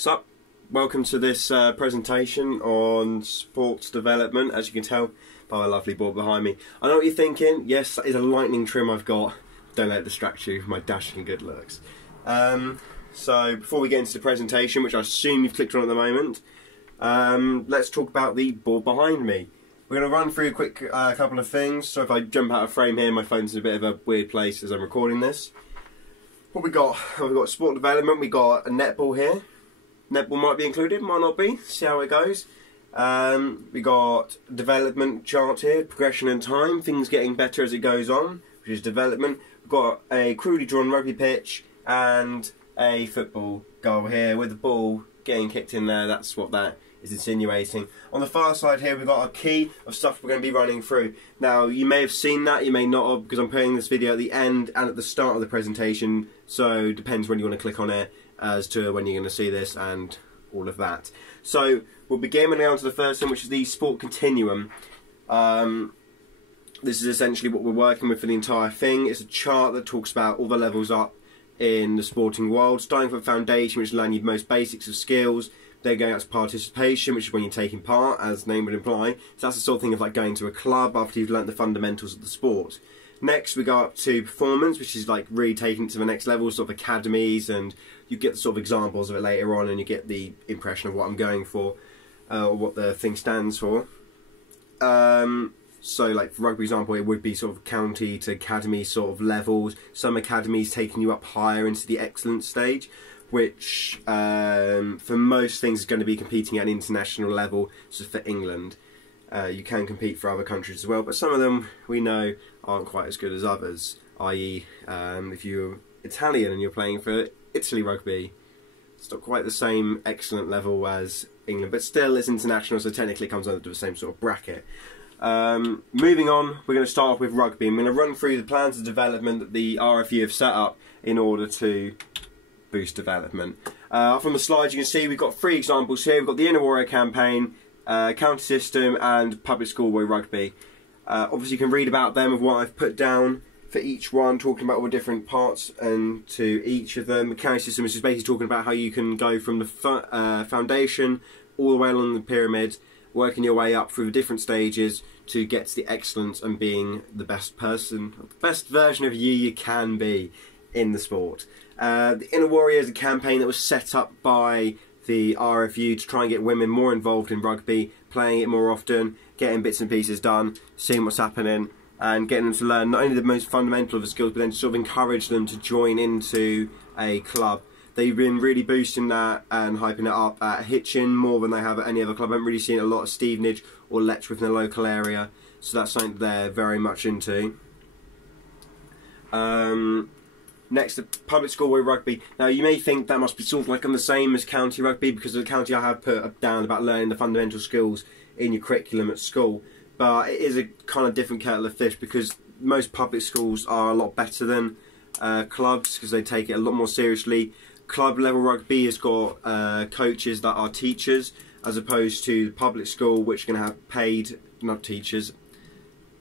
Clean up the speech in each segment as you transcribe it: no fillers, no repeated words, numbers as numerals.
Sup, welcome to this presentation on sports development. As you can tell by my lovely board behind me, I know what you're thinking. Yes, that is a lightning trim I've got. Don't let it distract you from my dashing good looks. So before we get into the presentation, which I assume you've clicked on at the moment, let's talk about the board behind me. We're going to run through a quick couple of things. So if I jump out of frame here, my phone's in a bit of a weird place as I'm recording this. What we got? We've got sport development. We got a netball here. Netball might be included, might not be. See how it goes. We got development chart here, progression in time, things getting better as it goes on, which is development. We've got a crudely drawn rugby pitch and a football goal here with the ball getting kicked in there. That's what that is insinuating. On the far side here, we've got a key of stuff we're going to be running through. Now, you may have seen that, you may not have, because I'm putting this video at the end and at the start of the presentation, so it depends when you want to click on it as to when you're going to see this and all of that. So we'll begin with on to the first one, which is the sport continuum. This is essentially what we're working with for the entire thing. It's a chart that talks about all the levels up in the sporting world, starting from foundation, which is learning the most basics of skills. Then going out to participation, which is when you're taking part, as the name would imply. So that's the sort of thing of like going to a club after you've learnt the fundamentals of the sport. Next we go up to performance, which is like really taking it to the next level, sort of academies, and you get the sort of examples of it later on and you get the impression of what I'm going for, or what the thing stands for. So like for rugby example, it would be sort of county to academy sort of levels. Some academies taking you up higher into the excellence stage, which for most things is going to be competing at an international level. So for England, you can compete for other countries as well, but some of them we know aren't quite as good as others, i.e. if you're Italian and you're playing for Italy rugby, it's not quite the same excellent level as England, but still it's international, so technically it comes under the same sort of bracket. Moving on, we're going to start off with rugby. I'm going to run through the plans of development that the RFU have set up in order to boost development. From the slides you can see we've got 3 examples here. We've got the Inner Warrior campaign, county system and public schoolboy rugby. Obviously you can read about them of what I've put down for each one, talking about all the different parts and to each of them. The county system is just basically talking about how you can go from the foundation all the way along the pyramid, working your way up through the different stages to get to the excellence and being the best person, the best version of you can be in the sport. The Inner Warrior is a campaign that was set up by the RFU to try and get women more involved in rugby, playing it more often, getting bits and pieces done, seeing what's happening, and getting them to learn not only the most fundamental of the skills, but then sort of encourage them to join into a club. They've been really boosting that and hyping it up at Hitchin more than they have at any other club. I haven't really seen a lot of Stevenage or Letchworth in the local area, so that's something they're very much into. Next, the public schoolboy rugby. Now, you may think that must be sort of like on the same as county rugby, because the county I have put down about learning the fundamental skills in your curriculum at school. But it is a kind of different kettle of fish, because most public schools are a lot better than clubs, because they take it a lot more seriously. Club level rugby has got coaches that are teachers, as opposed to the public school, which are going to have paid, not teachers.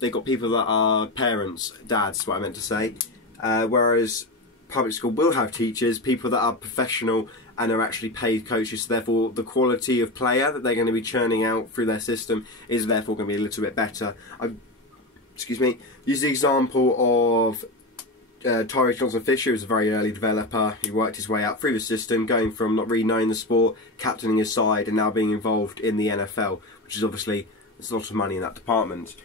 They've got people that are parents, dads, what I meant to say. Whereas public school will have teachers, people that are professional and are actually paid coaches, so therefore the quality of player that they're going to be churning out through their system is therefore going to be a little bit better. Excuse me, use the example of Tyrese Johnson-Fisher, who's a very early developer. He worked his way out through the system, going from not really knowing the sport, captaining his side, and now being involved in the NFL, which is obviously, there's a lot of money in that department.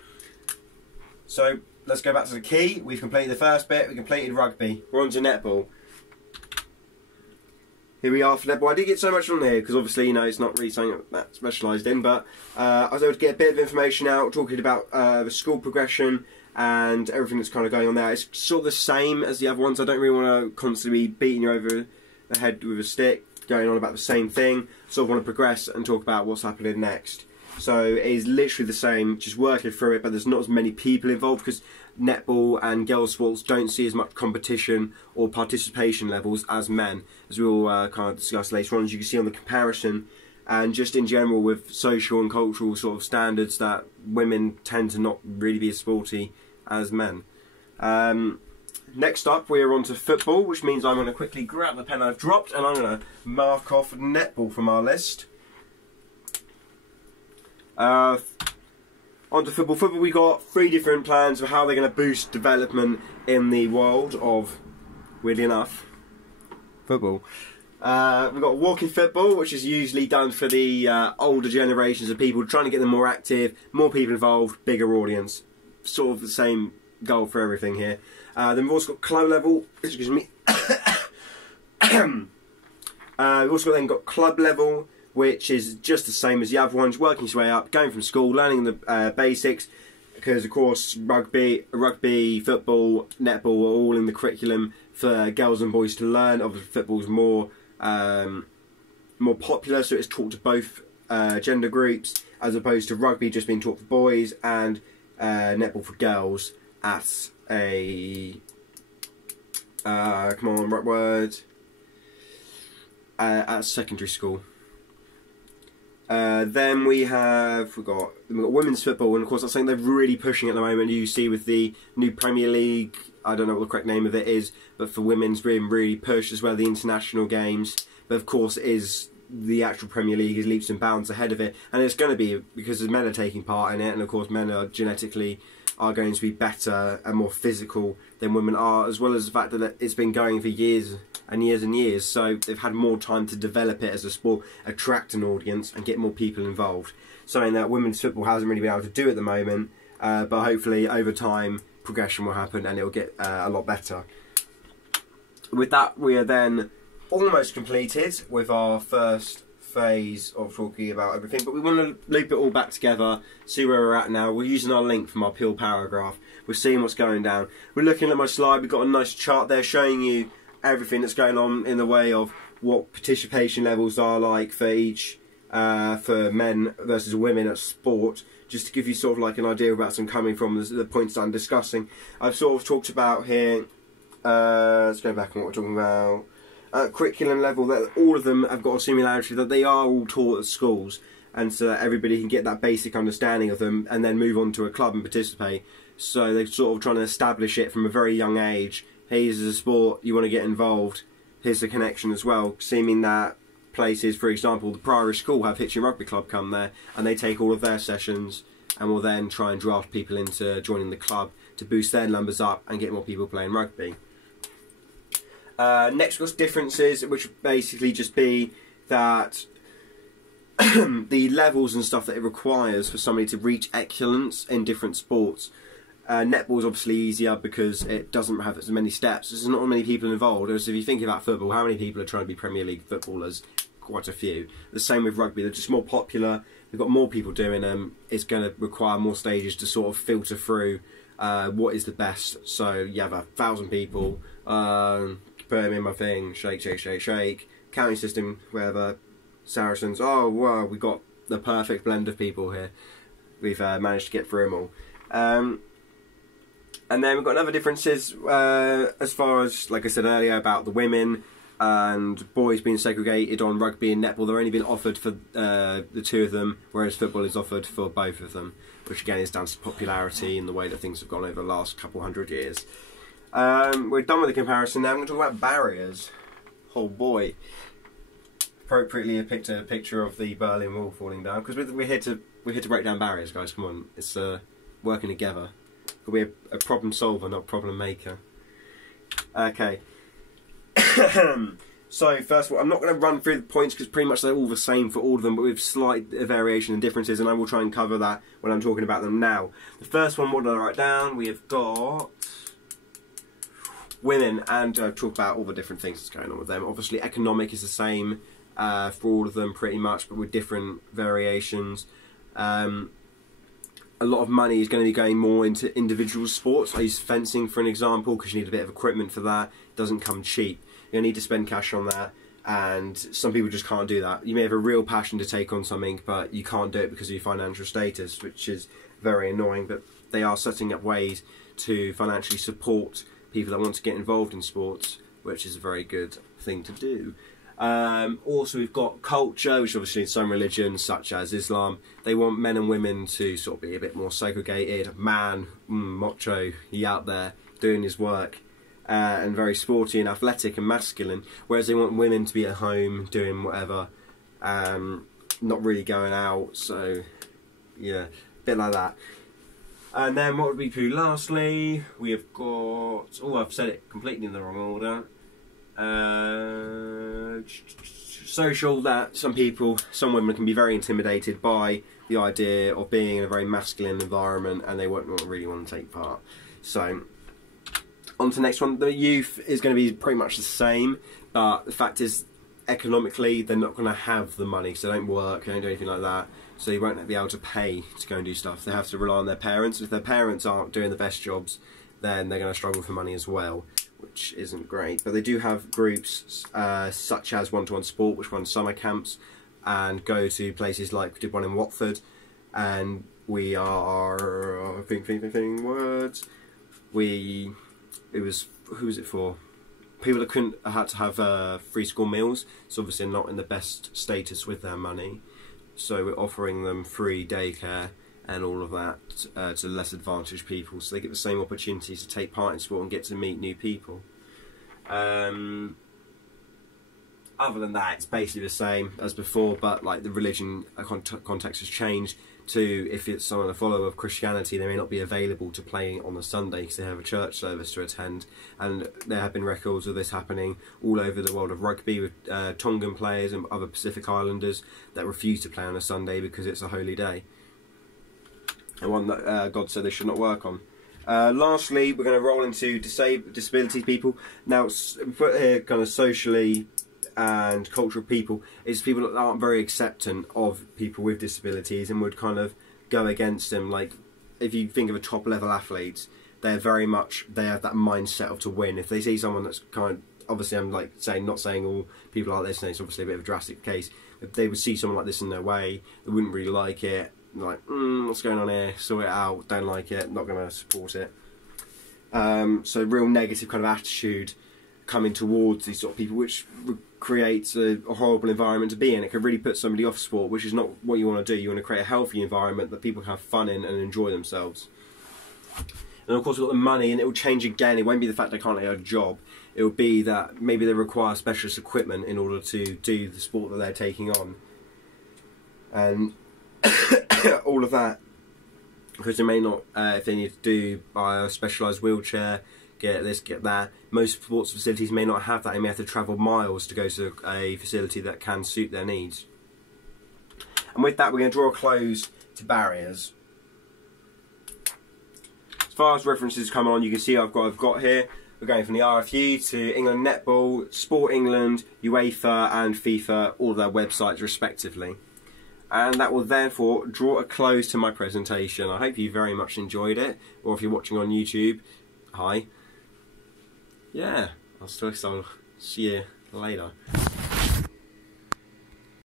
So let's go back to the key. We've completed the first bit, we completed rugby. We're on to netball. Here we are for netball. I did get so much on here because obviously, you know, it's not really something that's specialised in, but I was able to get a bit of information out talking about the school progression and everything that's kind of going on there. It's sort of the same as the other ones. I don't really want to constantly be beating you over the head with a stick, going on about the same thing. Sort of want to progress and talk about what's happening next. So it is literally the same, just working through it, but there's not as many people involved because netball and girls sports don't see as much competition or participation levels as men, as we will kind of discuss later on, as you can see on the comparison, and just in general with social and cultural sort of standards that women tend to not really be as sporty as men. Next up, we're on to football, which means I'm going to quickly grab the pen I've dropped and I'm going to mark off netball from our list. On to football. Football, we got 3 different plans of how they're going to boost development in the world of, weirdly enough, football. We've got walking football, which is usually done for the older generations of people, trying to get them more active, more people involved, bigger audience. Sort of the same goal for everything here. Then we've also got club level, excuse me. We've also then got club level, which is just the same as the other ones, working your way up, going from school, learning the basics, because of course rugby, football, netball are all in the curriculum for girls and boys to learn. Obviously football's more popular, so it's taught to both gender groups, as opposed to rugby just being taught for boys and netball for girls at a come on, right word, at secondary school. Then we've got women's football, and of course that's something they're really pushing at the moment. You see with the new Premier League, I don't know what the correct name of it is, but for women's being really pushed, as well the international games. But of course it is the actual Premier League is leaps and bounds ahead of it, and it's going to be because men are taking part in it, and of course men are genetically going to be better and more physical than women are, as well as the fact that it's been going for years and years and years, so they've had more time to develop it as a sport, attract an audience and get more people involved. Something that women's football hasn't really been able to do at the moment, but hopefully over time progression will happen and it will get a lot better. With that, we are then almost completed with our first phase of talking about everything, but we want to loop it all back together, see where we're at now. We're using our link from our Peel paragraph. We're seeing what's going down. We're looking at my slide. We've got a nice chart there showing you everything that's going on in the way of what participation levels are like for each, for men versus women at sport, just to give you sort of like an idea about some coming from the points that I'm discussing. I've sort of talked about here, let's go back on what we're talking about. Curriculum level, that all of them have got a similarity that they are all taught at schools, and so that everybody can get that basic understanding of them and then move on to a club and participate. So they're sort of trying to establish it from a very young age. Hey, this is a sport, you want to get involved, here's the connection as well, seeming that places, for example, the Priory School have Hitchin Rugby Club come there, and they take all of their sessions and will then try and draft people into joining the club to boost their numbers up and get more people playing rugby. Next was differences, which would basically just be that the levels and stuff that it requires for somebody to reach excellence in different sports. Netball is obviously easier because it doesn't have as many steps. There's not many people involved. Whereas if you think about football, how many people are trying to be Premier League footballers? Quite a few. The same with rugby. They're just more popular. They've got more people doing them. It's going to require more stages to sort of filter through what is the best. So you have 1,000 people. Put them in my thing. Shake, shake, shake, shake. Counting system, wherever. Saracens. Oh, wow, we've got the perfect blend of people here. We've managed to get through them all. And then we've got another differences as far as, like I said earlier, about the women and boys being segregated on rugby and netball. They're only been offered for the 2 of them, whereas football is offered for both of them, which again is down to popularity and the way that things have gone over the last couple hundred years. We're done with the comparison now. I'm going to talk about barriers. Oh boy. Appropriately, I picked a picture of the Berlin Wall falling down, because we're here to break down barriers, guys. Come on, it's working together. We're a problem solver, not problem maker. Okay. So first of all, I'm not going to run through the points because pretty much they're all the same for all of them, but with slight variation and differences, and I will try and cover that when I'm talking about them now. The first one, what did I write down? We have got women, and talk about all the different things that's going on with them. Obviously, economic is the same for all of them pretty much, but with different variations. A lot of money is going to be going more into individual sports. I use fencing for an example because you need a bit of equipment for that. It doesn't come cheap. You need to spend cash on that, and some people just can't do that. You may have a real passion to take on something, but you can't do it because of your financial status, which is very annoying. But they are setting up ways to financially support people that want to get involved in sports, which is a very good thing to do. Also, we've got culture, which obviously in some religions, such as Islam, they want men and women to sort of be a bit more segregated. Man, macho, he out there doing his work, and very sporty and athletic and masculine, whereas they want women to be at home doing whatever, not really going out. So yeah, a bit like that. And then what would we do lastly? We have got, oh, I've said it completely in the wrong order. Social, that some women can be very intimidated by the idea of being in a very masculine environment, and they won't really want to take part. So on to the next one. The youth is going to be pretty much the same, but the fact is, economically, they're not going to have the money, so they don't work, they don't do anything like that, so they won't be able to pay to go and do stuff. They have to rely on their parents. If their parents aren't doing the best jobs, then they're going to struggle for money as well, which isn't great. But they do have groups such as one-to-one sport, which run summer camps and go to places like, we did one in Watford, and we are, words, it was, who was it for? People that had to have free school meals, so obviously not in the best status with their money, so we're offering them free daycare and all of that to less advantaged people, so they get the same opportunities to take part in sport and get to meet new people. Other than that, it's basically the same as before, but like the religion context has changed to, if it's someone a follower of Christianity, they may not be available to play on a Sunday because they have a church service to attend. And there have been records of this happening all over the world of rugby with Tongan players and other Pacific Islanders that refuse to play on a Sunday because it's a holy day, and one that God said they should not work on. Lastly, we're going to roll into disability people. Now, we put here kind of socially and cultural people. It's people that aren't very acceptant of people with disabilities and would kind of go against them. Like, if you think of a top level athletes, they're very much, they have that mindset of to win. If they see someone that's kind of, obviously I'm like saying, not saying all people like this, and it's obviously a bit of a drastic case, if they would see someone like this in their way, they wouldn't really like it. Like, what's going on here, sort it out, don't like it, not going to support it. So real negative kind of attitude coming towards these sort of people, which creates a horrible environment to be in. It can really put somebody off sport, which is not what you want to do. You want to create a healthy environment that people have fun in and enjoy themselves. And of course we've got the money, and it will change again. It won't be the fact they can't get a job. It will be that maybe they require specialist equipment in order to do the sport that they're taking on. And all of that, because they may not, if they need to buy a specialised wheelchair, get this, get that. Most sports facilities may not have that. They may have to travel miles to go to a facility that can suit their needs. And with that, we're going to draw a close to barriers. As far as references come on, you can see I've got here. We're going from the RFU to England Netball, Sport England, UEFA and FIFA, all of their websites respectively. And that will therefore draw a close to my presentation. I hope you very much enjoyed it, or if you're watching on YouTube, hi. Yeah, I'll see you later.